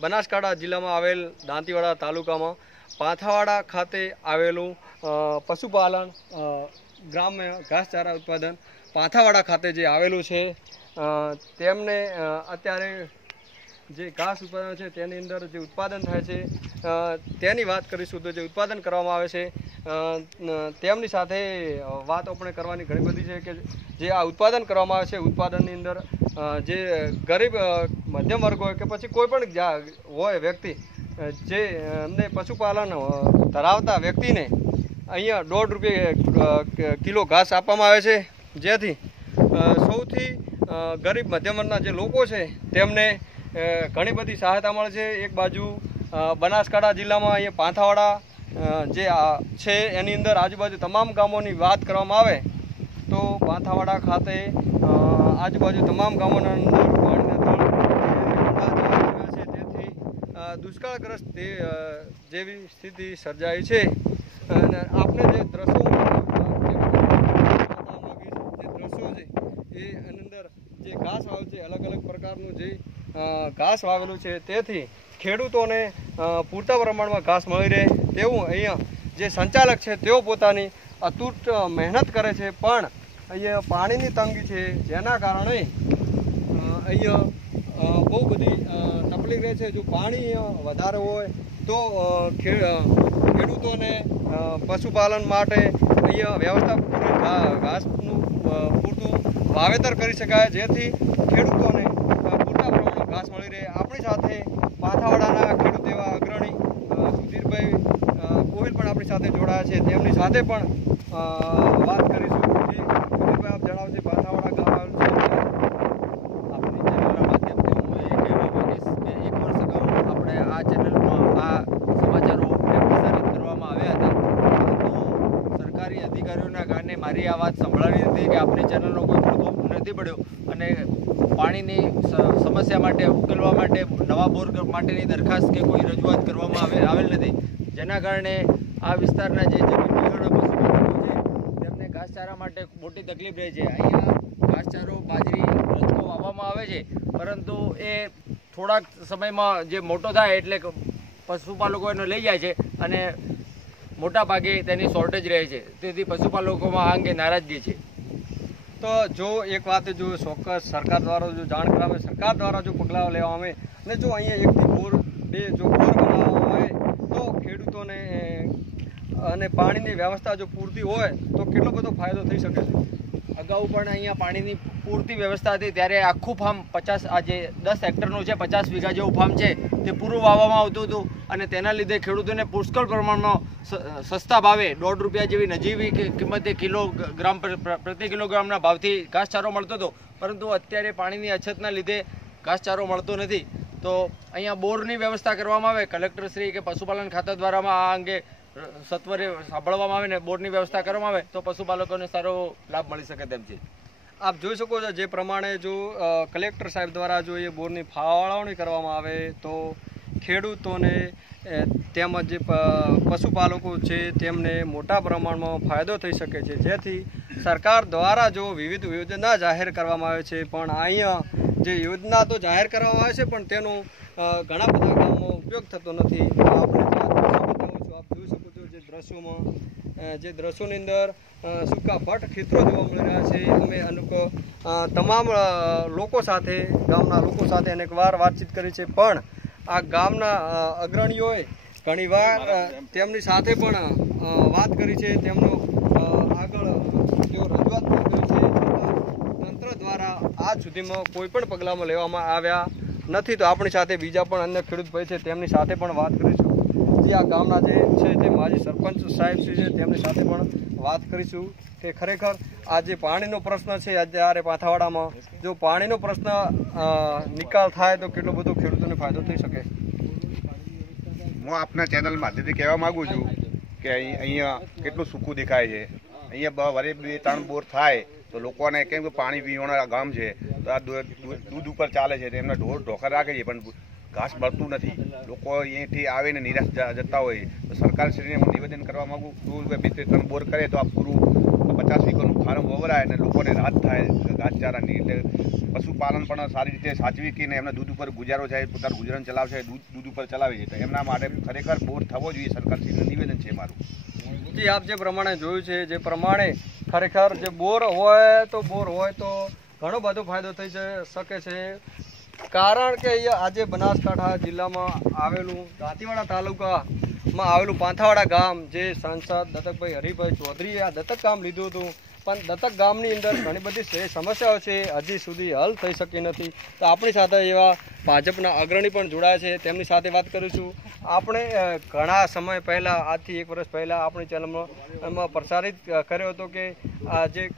બનાસકાંઠા જિલ્લામાં આવેલ દાંતીવાડા તાલુકામાં પાંથાવાડા ખાતે આવેલું પશુપાલન ગ્રામ્ય ઘાસચારા ઉત્પાદન પાંથાવાડા ખાતે જે આવેલું છે તેમને અત્યારે જે ઘાસ ઉત્પાદન છે તેની અંદર જે ઉત્પાદન થાય છે તેની વાત કરીશું તો જે ઉત્પાદન કરવામાં આવે છે તેમની સાથે વાતો આપણે કરવાની ઘણી બધી છે કે જે આ ઉત્પાદન કરવામાં આવે છે, ઉત્પાદનની અંદર જે ગરીબ મધ્યમ વર્ગ હોય કે પછી કોઈ પણ હોય વ્યક્તિ જે એમને પશુપાલન ધરાવતા વ્યક્તિને અહીંયા દોઢ રૂપિયે કિલો ઘાસ આપવામાં આવે છે. જેથી સૌથી ગરીબ મધ્યમ વર્ગના જે લોકો છે, તેમને ઘણી બધી સહાયતા મળે છે. એક બાજુ બનાસકાંઠા જિલ્લામાં અહીંયા પાંથાવાડા જે છે, એની અંદર આજુબાજુ તમામ ગામોની વાત કરવામાં આવે, તો પાંથાવાડા ખાતે આજુબાજુ તમામ ગામોના અંદર પાણીના છે. તેથી દુષ્કાળગ્રસ્ત તે જેવી સ્થિતિ સર્જાઈ છે. અને આપણે જે દ્રશ્યો જે દ્રશ્યો છે, એ અંદર જે ઘાસ વાવેલું છે, અલગ અલગ પ્રકારનું જે ઘાસ વાવેલું છે, તેથી ખેડૂતોને પૂરતા પ્રમાણમાં ઘાસ મળી રહે તેવું અહીંયા જે સંચાલક છે, તેઓ પોતાની અતૂટ મહેનત કરે છે, પણ અહીંયા પાણીની તંગી છે, જેના કારણે અહીંયા બહુ બધી તકલીફ રહે છે. જો પાણી વધારે હોય, તો ખેડૂતોને પશુપાલન માટે અહીંયા વ્યવસ્થા ઘાસનું પૂરતું વાવેતર કરી શકાય, જેથી ખેડૂતોને પૂરતા પ્રમાણમાં ઘાસ મળી રહે. આપણી સાથે પાથાવાડાના ખેડૂત એવા અગ્રણી સુધીરભાઈ ગોહિલ પણ આપણી સાથે જોડાયા છે. તેમની સાથે પણ વાત કરીશું જી સુધીરભાઈ આપ જણાવજો પાથાવાડા ગામ આવેલું છે આપણી ચેનલના માધ્યમથી હું એ કહેવા માંગીશ કે એક વર્ષ અગાઉ આપણે આ ચેનલમાં આ સમાચારો પ્રસારિત કરવામાં આવ્યા હતા પરંતુ સરકારી અધિકારીઓના કારણે મારી આ વાત સંભળાવી હતી કે આપણી ચેનલનો કોઈ પ્રકોપ નથી પડ્યો અને પાણીની સ- સમસ્યા માટે ઉકેલવા માટે નવા બોર ક- માટેની દરખાસ્ત કે કોઈ રજૂઆત કરવામાં આવે આવેલ નથી. જેના કારણે આ વિસ્તારના જે જમીન વિહોણા પશુપાલકો છે, તેમને ઘાસચારા માટે મોટી તકલીફ રહે છે. અહીંયા ઘાસચારો, બાજરી રસકો વાવવામાં આવે છે, પરંતુ એ થોડાક સમયમાં જે મોટો થાય એટલે પશુપાલકો એને લઈ જાય છે અને મોટા ભાગે તેની શોર્ટેજ રહે છે. તેથી પશુપાલકોમાં આ અંગે નારાજગી છે. તો જો એક વાત જો ચોક્કસ સરકાર દ્વારા જો જાણ કરવામાં સરકાર દ્વારા જો પગલાં લેવામાં આવે અને જો અહીંયા એકથી બોર, બે જો બોર બનાવવામાં હોય તો ખેડૂતોને અને પાણીની વ્યવસ્થા જો પૂરતી હોય, તો કેટલો બધો ફાયદો થઈ શકે છે. અગાઉ પણ અહીંયા પાણીની પૂરતી વ્યવસ્થા હતી, ત્યારે આખું ફાર્મ પચાસ, આ જે દસ હેક્ટરનું છે પચાસ વીઘા જેવું ફાર્મ છે, તે પૂરું વાવવામાં આવતું હતું, અને તેના લીધે ખેડૂતોને પુષ્કળ પ્રમાણમાં સસ્તા ભાવે, દોઢ રૂપિયા જેવી નજીવી કિંમતે કિલો ગ્રામ પ્ર- પ્ર- પ્રતિ કિલોગ્રામના ભાવથી ઘાસચારો મળતો હતો, પરંતુ અત્યારે પાણીની અછતના લીધે ઘાસચારો મળતો નથી. તો અહીંયા બોરની વ્યવસ્થા કરવામાં આવે. કલેક્ટરશ્રી કે પશુપાલન ખાતા દ્વારા આ અંગે સત્વરે સાંભળવામાં આવે ને બોરની વ્યવસ્થા કરવામાં આવે તો પશુપાલકોને સારો લાભ મળી શકે તેમ છે. આપ જોઈ શકો છો જે પ્રમાણે જો કલેક્ટર સાહેબ દ્વારા જો એ બોરની ફાળવણી કરવામાં આવે તો ખેડૂતોને તેમજ પશુપાલકો છે તેમને મોટા પ્રમાણમાં ફાયદો થઈ શકે છે. જેથી સરકાર દ્વારા જો વિવિધ યોજના જાહેર કરવામાં આવે છે, પણ અહીંયા જે યોજના તો જાહેર કરવામાં આવે છે, પણ તેનો ઘણા બધા ગામમાં ઉપયોગ થતો નથી. આપણે બતાવું છું, આપ જોઈ શકો છો જે દ્રશ્યોમાં જે દ્રશ્યોની અંદર સૂકા ભટ્ટ ખેતરો જોવા મળી રહ્યા છે. અમે અનુકો તમામ લોકો સાથે, ગામના લોકો સાથે અનેક વાર વાતચીત કરી છે, પણ આ ગામના અગ્રણીઓએ ઘણીવાર તેમની સાથે પણ વાત કરી છે, તેમનો અ, આગળ તેઓ રજૂઆત પણ કરી છે છતાં તંત્ર દ્વારા આજ સુધીમાં કોઈ પણ પગલામાં લેવામાં આવ્યા નથી. તો આપણી સાથે બીજા પણ અન્ય ખેડૂત ભાઈ છે, તેમની સાથે પણ વાત કરીશું. જે આ ગામના જે છે તે માજી સરપંચ સાહેબ છે તેમની સાથે પણ વાત કરીશું. કે ખરેખર આ જે પાણીનો પ્રશ્ન છે અત્યારે પાથાવાડામાં જો પાણીનો પ્રશ્ન નિકાલ થાય તો કેટલો બધો ખેડૂતોને ફાયદો થઈ શકે? હું આપના ચેનલ માધ્યમથી કહેવા માંગુ છું કે અહીં, અહીંયા કેટલું સૂકું દેખાય છે. અહીંયા વરે બે, ત્રણ બોર થાય. તો લોકોને કેમ કે પાણી પીવાના ગામ છે, તો આ દૂધ ઉપર ચાલે છે એમને ઢોર ઢોકર રાખે છે, પણ ઘાસ મળતું નથી. લોકો અહીંયાથી આવીને નિરાશ જતા હોય તો સરકારશ્રીને હું નિવેદન કરવા માગું છું કે બે ત્રણ બોર કરે તો આ પૂરું પચાસ વીઘાનું ફાર્મ વવરાય અને લોકોને રાહત થાય ઘાસચારાની એટલે પશુપાલન પણ સારી રીતે સાચવી કે એમને દૂધ ઉપર ગુજારો છે, પોતાનું ગુજરાન ચલાવશે, દૂધ દૂધ ઉપર ચલાવે છે. તો એમના માટે ખરેખર બોર થવો જોઈએ સરકારશ્રીનું નિવેદન છે મારું. આપ જે પ્રમાણે જોયું છે, જે પ્રમાણે ખરેખર જે બોર હોય તો બોર હોય તો ઘણો બધો ફાયદો થઈ શકે છે. કારણ કે આજે બનાસકાંઠા જિલ્લામાં આવેલું દાંતીવાડા તાલુકામાં આવેલું પાંથાવાડા ગામ, જે સાંસદ દત્તકભાઈ હરિભાઈ ચૌધરીએ આ દત્તક ગામ લીધું હતું પણ દત્તક ગામની અંદર ઘણી બધી સમસ્યાઓ છે. હજી સુધી હલ થઈ શકી નથી. તો આપણી સાથે એવા ભાજપના અગ્રણી પણ જોડાયા છે. તેમની સાથે વાત કરીશું. આપણે ઘણા સમય પહેલાં, આજથી એક વર્ષ પહેલાં આપણી ચેનલમાં એમાં પ્રસારિત કર્યો હતો કે આ જે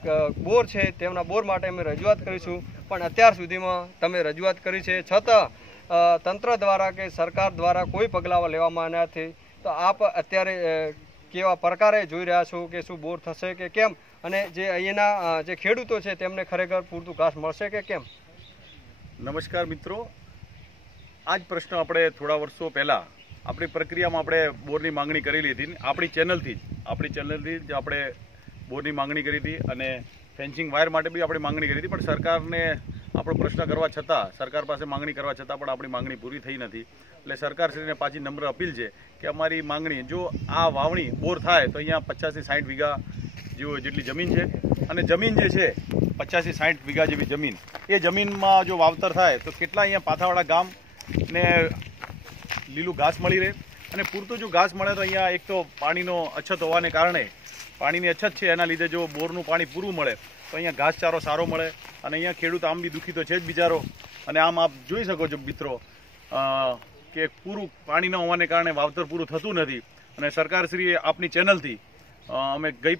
બોર છે તેમના બોર માટે અમે રજૂઆત કરીશું. પણ અત્યાર સુધીમાં તમે રજૂઆત કરી છે. છતાં તંત્ર દ્વારા કે સરકાર દ્વારા કોઈ પગલાં લેવામાં નથી. તો આપ અત્યારે કેવા પ્રકારે જોઈ રહ્યા છો કે શું બોર થશે કે કેમ? અને જે અહીંયાના જે ખેડૂતો છે તેમને ખરેખર પૂરતું ઘાસ મળશે કે કેમ? નમસ્કાર મિત્રો. આ જ પ્રશ્ન આપણે થોડા વર્ષો પહેલા આપણી પ્રક્રિયામાં આપણે બોરની માંગણી કરેલી હતી આપણી ચેનલથી જ. આપણી ચેનલથી જ આપણે બોરની માંગણી કરી હતી અને ફેન્સિંગ વાયર માટે બી આપણે માંગણી કરી હતી, પણ સરકારને આપણો પ્રશ્ન કરવા છતાં, સરકાર પાસે માંગણી કરવા છતાં પણ આપણી માંગણી પૂરી થઈ નથી. એટલે સરકારશ્રીને પાછી નમ્ર અપીલ છે કે અમારી માંગણી, જો આ વાવણી બોર થાય તો અહીંયા પચાસથી સાઠ વીઘા જેવો જેટલી જમીન છે અને જમીન જે છે પચાસથી સાઠ વીઘા જેવી જમીન, એ જમીનમાં જો વાવતર થાય તો કેટલા અહીંયા પાથાવાળા ગામ ને લીલું ઘાસ મળી રહે? અને પૂરતું જો ઘાસ મળે તો અહીંયા એક તો પાણીનો અછત હોવાને કારણે, પાણીની અછત છે એના લીધે જો બોરનું પાણી પૂરું મળે, તો અહીંયા ઘાસચારો સારો મળે અને અહીંયા ખેડૂત આમ બી દુઃખી તો છે જ બિચારો. અને આમ આપ જોઈ શકો છો મિત્રો કે પૂરું પાણી ન હોવાને કારણે વાવતર પૂરું થતું નથી. અને સરકારશ્રીએ આપની ચેનલથી અમે ગઈ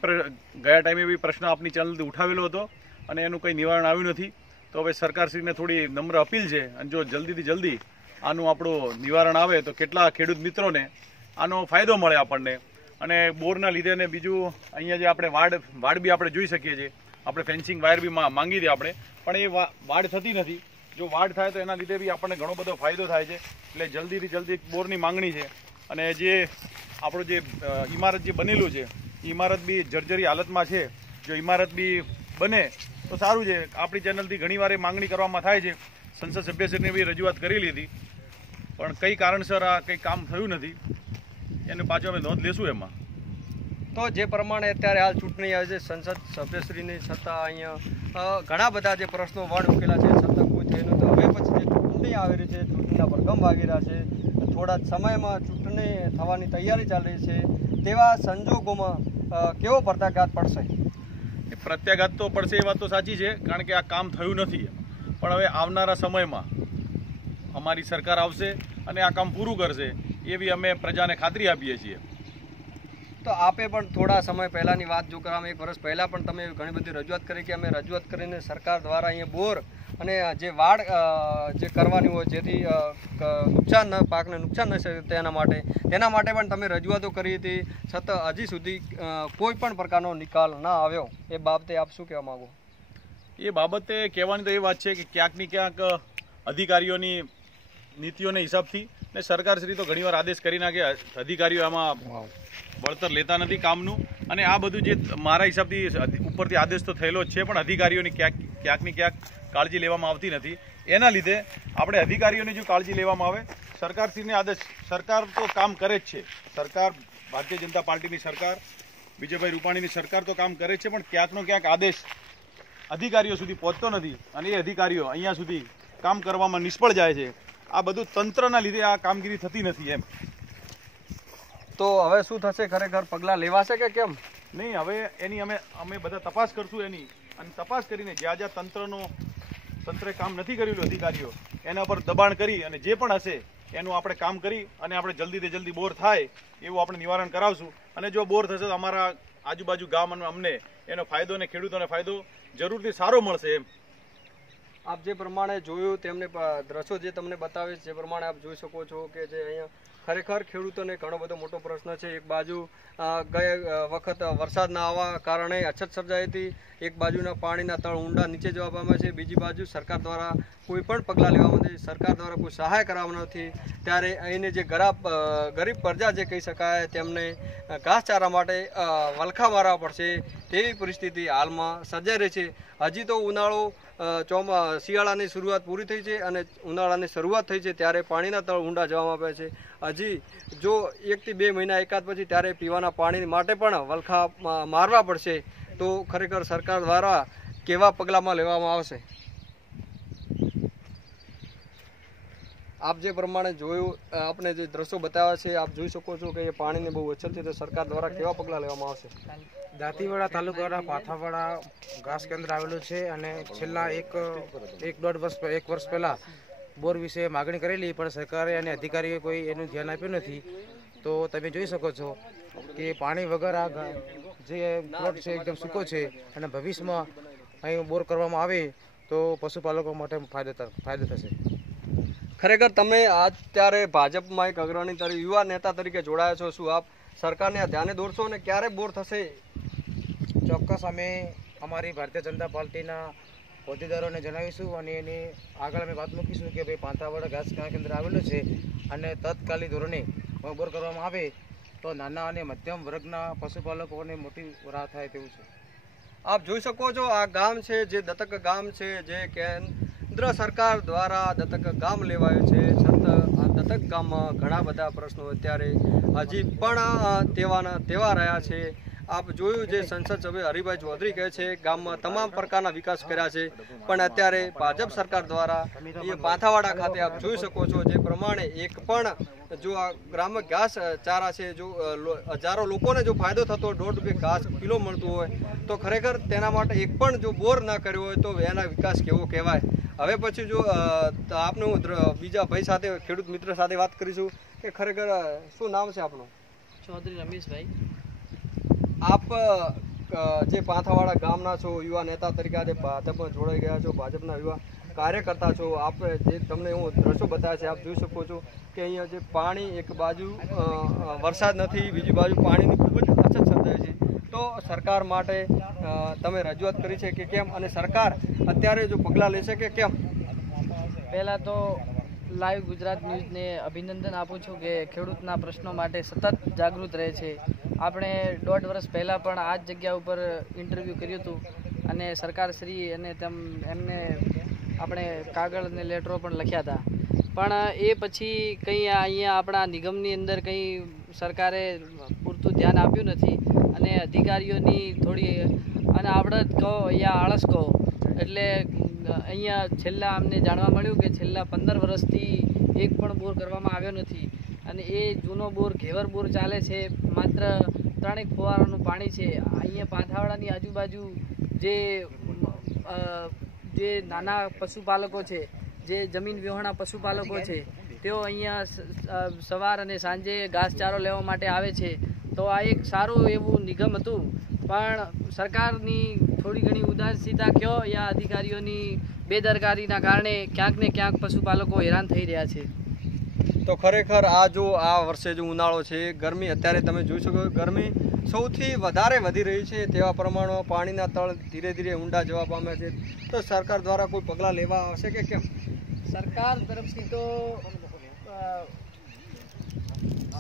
ગયા ટાઈમે બી પ્રશ્ન આપની ચેનલથી ઉઠાવેલો હતો અને એનું કંઈ નિવારણ આવ્યું નથી. તો હવે સરકારશ્રીને થોડી નમ્ર અપીલ છે અને જો જલ્દીથી જલ્દી આનું આપણું નિવારણ આવે તો કેટલા ખેડૂત મિત્રોને આનો ફાયદો મળે આપણને. અને બોરના લીધે ને બીજું અહીંયા જે આપણે વાડ વાડ બી આપણે જોઈ શકીએ છીએ. આપણે ફેન્સિંગ વાયર બી માંગી દે આપણે. પણ એ વાડ થતી નથી. જો વાડ થાય તો એના લીધે બી આપણને ઘણો બધો ફાયદો થાય છે. એટલે જલ્દીથી જલ્દી બોરની માંગણી છે. અને જે આપણું જે ઇમારત જે બનેલું છે ઇમારત બી જર્જરી હાલતમાં છે. જો ઇમારત બી બને, તો સારું છે. આપણી ચેનલથી ઘણીવાર માંગણી કરવામાં થાય છે. સંસદ સભ્યશ્રીને બી રજૂઆત કરી લીધી. પણ કઈ કારણસર આ કંઈ કામ થયું નથી, એને પાછું અમે નોંધ લેશું એમાં. તો જે પ્રમાણે અત્યારે હાલ ચૂંટણી આવે છે, સંસદ સભ્યશ્રીની છતાં અહીંયા ઘણા બધા જે પ્રશ્નો વણ ઉકેલા છે, છતાં કોઈ થયું નથી. હવે પછી જે ચૂંટણી આવી રહી છે, ચૂંટણીના ભરગમ વાગી રહ્યા છે થોડા સમયમાં ચૂંટણી થવાની તૈયારી ચાલી છે, તેવા સંજોગોમાં કેવો પ્રત્યાઘાત પડશે? પ્રત્યાઘાત તો પડશે એ વાત તો સાચી છે, કારણ કે આ કામ થયું નથી. પણ હવે આવનારા સમયમાં અમારી સરકાર આવશે અને આ કામ પૂરું કરશે એવી અમે પ્રજાને ખાતરી આપીએ છીએ. તો આપે પણ થોડા સમય પહેલાંની વાત જો કરવામાં એક વર્ષ પહેલાં પણ તમે ઘણી બધી રજૂઆત કરી કે અમે રજૂઆત કરીને સરકાર દ્વારા અહીંયા બોર અને જે વાડ જે કરવાની હોય જેથી નુકસાન ન, પાકને નુકસાન ન થાય તેના માટે તેના માટે પણ તમે રજૂઆતો કરી હતી. છતાં હજી સુધી કોઈ પણ પ્રકારનો નિકાલ ના આવ્યો. એ બાબતે આપ શું કહેવા માગો? એ બાબતે કહેવાની તો એ વાત છે કે ક્યાંક ને ક્યાંક અધિકારીઓની નીતિઓના હિસાબથી ને સરકારશ્રી તો ઘણીવાર આદેશ કરી નાખે અધિકારીઓ આમાં વળતર લેતા નથી કામનું. અને આ બધું જે મારા હિસાબથી ઉપરથી આદેશ તો થયેલો જ છે પણ અધિકારીઓની ક્યાંક ક્યાંકની ક્યાંક કાળજી લેવામાં આવતી નથી. એના લીધે આપણે અધિકારીઓની જો કાળજી લેવામાં આવે સરકારશ્રીને આદેશ સરકાર તો કામ કરે જ છે. સરકાર ભારતીય જનતા પાર્ટીની સરકાર વિજયભાઈ રૂપાણીની સરકાર તો કામ કરે જ છે પણ ક્યાંકનો ક્યાંક આદેશ અધિકારીઓ સુધી પહોંચતો નથી. અને એ અધિકારીઓ અહીંયા સુધી કામ કરવામાં નિષ્ફળ જાય છે. આ બધું તંત્રના લીધે આ કામગીરી થતી નથી એમ. તો હવે શું થશે? ખરેખર પગલાં લેવાશે કે કેમ? નહીં હવે એની અમે અમે બધા તપાસ કરશું એની. અને તપાસ કરીને જ્યાં જ્યાં તંત્રનો તંત્રે કામ નથી કર્યું અધિકારીઓ એના પર દબાણ કરી અને જે પણ હશે એનું આપણે કામ કરી અને આપણે જલ્દીથી જલ્દી બોર થાય એવું આપણે નિવારણ કરાવશું. અને જો બોર થશે તો અમારા આજુબાજુ ગામ અને અમને એનો ફાયદો અને ખેડૂતોને ફાયદો જરૂરથી સારો મળશે એમ. આપ જે પ્રમાણે જોયું તેમને દ્રશ્યો જે તમને બતાવીશ, જે પ્રમાણે આપ જોઈ શકો છો કે જે અહીંયા ખરેખર ખેડૂતોને ઘણો બધો મોટો પ્રશ્ન છે. એક બાજુ ગયા વખત વરસાદ ના આવવા કારણે અછત સર્જાઈ હતી. એક બાજુના પાણીના તળ ઊંડા નીચે જવા પામ્યા છે. બીજી બાજુ સરકાર દ્વારા કોઈ પણ પગલાં લેવામાં નથી. સરકાર દ્વારા કોઈ સહાય કરવામાં નથી. ત્યારે અહીંને જે ગરાબ ગરીબ પ્રજા જે કહી શકાય, તેમને ઘાસચારા માટે વલખા મારવા પડશે તેવી પરિસ્થિતિ હાલમાં સર્જાઈ રહી છે. હજી તો ઉનાળો ચોમા શિયાળાની શરૂઆત પૂરી થઈ છે અને ઉનાળાની શરૂઆત થઈ છે ત્યારે પાણીના તળ ઊંડા જવામાં આવે છે. હજી જો એકથી બે મહિના એકાદ પછી ત્યારે પીવાના પાણી માટે પણ વલખા મારવા પડશે તો ખરેખર સરકાર દ્વારા કેવા પગલાંમાં લેવામાં આવશે? આપ જે પ્રમાણે જોયું આપને જે દ્રશ્યો બતાવ્યા છે, આપ જોઈ શકો છો કે એ પાણીની બહુ અછત છે તો સરકાર દ્વારા કેવા પગલાં લેવામાં આવશે? દાંતીવાડા તાલુકાના પાથાવાડા ઘાસ કેન્દ્ર આવેલું છે અને છેલ્લા એક એક દોઢ વર્ષ, એક વર્ષ પહેલાં બોર વિશે માગણી કરેલી, પણ સરકારે અને અધિકારીઓએ કોઈ એનું ધ્યાન આપ્યું નથી. તો તમે જોઈ શકો છો કે પાણી વગર આ જે પ્લોટ છે એકદમ સૂકો છે અને ભવિષ્યમાં અહીં બોર કરવામાં આવે તો પશુપાલકો માટે ફાયદો ફાયદો થશે. ખરેખર તમે અત્યારે ભાજપમાં એક અગ્રણી તરીકે યુવા નેતા તરીકે જોડાયા છો શું આપ સરકારને આ ધ્યાને દોરશો અને ક્યારે બોર થશે? ચોક્કસ અમે અમારી ભારતીય જનતા પાર્ટીના હોદ્દેદારોને જણાવીશું અને એની આગળ અમે વાત મૂકીશું કે ભાઈ પાંથાવાડા ઘાસ કેન્દ્ર આવેલું છે અને તત્કાલી ધોરણે બોર કરવામાં આવે તો નાના અને મધ્યમ વર્ગના પશુપાલકોને મોટી રાહ થાય તેવું છે. આપ જોઈ શકો છો આ ગામ છે જે દત્તક ગામ છે જે કેન્દ્ર સરકાર દ્વારા દત્તક ગામ લેવાયું છે. છતાં, આ દત્તક ગામમાં ઘણા બધા પ્રશ્નો અત્યારે હજી પણ તેવાના, તેવા રહ્યા છે. આપ જોયું જે સંસદ સભ્ય હરિભાઈ ચૌધરી કહે છે, ગામમાં તમામ પ્રકારના વિકાસ કર્યા છે, પણ અત્યારે ભાજપ સરકાર દ્વારા એ પાથાવાડા ખાતે આપ જોઈ શકો છો જે પ્રમાણે એક પણ જો આ ગ્રામ ઘાસ ચારા છે, જો હજારો લોકોને જો ફાયદો થતો, દોઢ રૂપિયા ઘાસ કિલો મળતું હોય, તો ખરેખર તેના માટે એક પણ જો બોર ના કર્યો હોય તો એના વિકાસ કેવો કહેવાય? હવે પછી જો આપનું બીજા ભાઈ સાથે, ખેડૂત મિત્ર સાથે વાત કરીશું કે ખરેખર શું નામ છે આપનું? ચૌધરી રમેશભાઈ. આપ જે પાંથાવાડા ગામના છો, યુવા નેતા તરીકે આજે ભાજપમાં જોડાઈ ગયા છો, ભાજપના યુવા કાર્યકર્તા છો, આપ જે તમને હું દ્રશ્યો બતાવ્યા છે, આપ જોઈ શકો છો કે અહીંયા જે પાણી એક બાજુ વરસાદ નથી, બીજી બાજુ પાણીની ખૂબ જ અછત સર્જાય છે. તો સરકાર માટે તમે રજૂઆત કરી છે કે કેમ? અને સરકાર અત્યારે જો પગલાં લેશે કે કેમ? પહેલાં તો લાઈવ ગુજરાત ન્યૂઝને અભિનંદન આપું છું કે ખેડૂતના પ્રશ્નો માટે સતત જાગૃત રહે છે. આપણે દોઢ વર્ષ પહેલાં પણ આ જ જગ્યા ઉપર ઇન્ટરવ્યૂ કર્યું હતું અને સરકારશ્રી અને તેમ, એમને આપણે કાગળ અને લેટરો પણ લખ્યા હતા. પણ એ પછી કંઈ અહીંયા આપણા નિગમની અંદર કંઈ સરકારે પૂરતું ધ્યાન આપ્યું નથી અને અધિકારીઓની થોડી, અને આવડત કહો, અહીંયા આળસ કહો, એટલે અહીંયા છેલ્લા અમને જાણવા મળ્યું કે છેલ્લા પંદર વર્ષથી એક પણ બોર કરવામાં આવ્યો નથી. અને એ જૂનો બોર ઘેવર બોર ચાલે છે, માત્ર ત્રણેક ફુવારાનું પાણી છે. અહીંયા પાંથાવાડાની આજુબાજુ જે જે નાના પશુપાલકો છે, જે જમીન વિહોણા પશુપાલકો છે, તેઓ અહીંયા સવાર અને સાંજે ઘાસચારો લેવા માટે આવે છે. તો આ એક સારું એવું નિગમ હતું. પણ સરકારની થોડી ઘણી ઉદાસીનતા કયો યા અધિકારીઓની બેદરકારીના કારણે ક્યાંક ને ક્યાંક પશુપાલકો હેરાન થઈ રહ્યા છે. તો ખરેખર આ જો આ વર્ષે જો ઉનાળો છે ગરમી અત્યારે તમે જોઈ શકો ગરમી સૌથી વધારે વધી રહી છે તેવા પ્રમાણમાં પાણીના તળ ધીરે ધીરે ઊંડા જવા પામ્યા છે. તો સરકાર દ્વારા કોઈ પગલાં લેવા આવશે કે કેમ? સરકાર તરફથી તો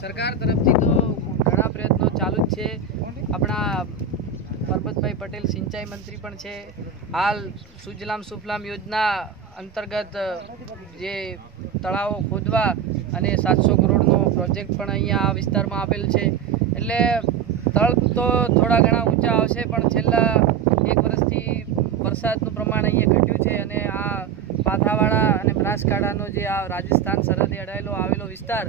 સરકાર તરફથી તો ઘણા પ્રયત્નો ચાલુ જ છે. આપણા પરબતભાઈ પટેલ સિંચાઈ મંત્રી પણ છે. હાલ સુજલામ સુફલામ યોજના અંતર્ગત જે તળાવો ખોદવા અને સાતસો કરોડનો પ્રોજેક્ટ પણ અહીંયા આ વિસ્તારમાં આપેલ છે. એટલે તળ તો થોડા ઘણા ઊંચા આવશે, પણ છેલ્લા એક વર્ષથી વરસાદનું પ્રમાણ અહીંયા ઘટ્યું છે અને આ પાથાવાડા અને બનાસકાંઠાનો જે આ રાજસ્થાન સરહદે અડાયેલો આવેલો વિસ્તાર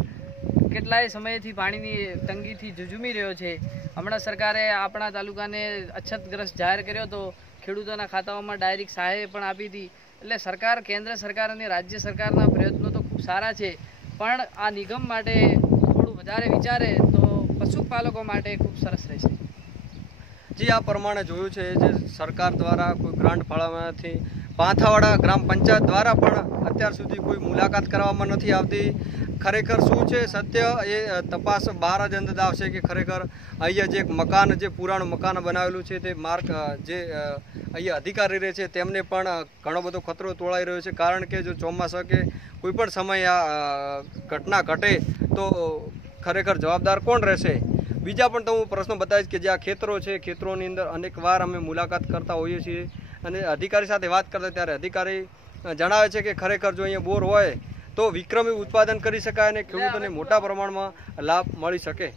કેટલાય સમયથી પાણીની તંગીથી ઝુઝુમી રહ્યો છે. હમણાં સરકારે આપણા તાલુકાને અછતગ્રસ્ત જાહેર કર્યો તો ખેડૂતોના ખાતાઓમાં ડાયરેક્ટ સહાય પણ આપી હતી. એટલે સરકાર, કેન્દ્ર સરકાર અને રાજ્ય સરકારના પ્રયત્નો તો ખૂબ સારા છે. પણ આ નિગમ માટે થોડું વધારે વિચારે તો પશુપાલકો માટે ખૂબ સરસ રહેશે. જે, આ પ્રમાણે જોયું છે જે સરકાર દ્વારા કોઈ ગ્રાન્ટ ફાળવવાથી પાંથાવાડા ગ્રામ પંચાયત દ્વારા પણ અત્યાર સુધી કોઈ મુલાકાત કરવામાં નથી આવતી. ખરેખર શું છે? સત્ય એ તપાસ બહાર જ અંદર આવશે કે ખરેખર અહીંયા જે મકાન, જે પુરાણું મકાન બનાવેલું છે તે માર્ક જે અહીંયા અધિકારી રહે છે તેમને પણ ઘણો બધો ખતરો તોળાઈ રહ્યો છે. કારણ કે જો ચોમાસા કે કોઈ પણ સમયે આ ઘટના ઘટે તો ખરેખર જવાબદાર કોણ રહેશે? બીજા પણ તો હું પ્રશ્નો બતાવીશ કે જે આ ખેતરો છે, ખેતરોની અંદર અનેક વાર અમે મુલાકાત કરતા હોઈએ છીએ અને અધિકારી સાથે વાત કરતા ત્યારે અધિકારી જણાવે છે કે ખરેખર જો અહીંયા બોર હોય તો વિક્રમી ઉત્પાદન કરી શકાય અને ખેડૂતોને મોટા પ્રમાણમાં લાભ મળી શકે.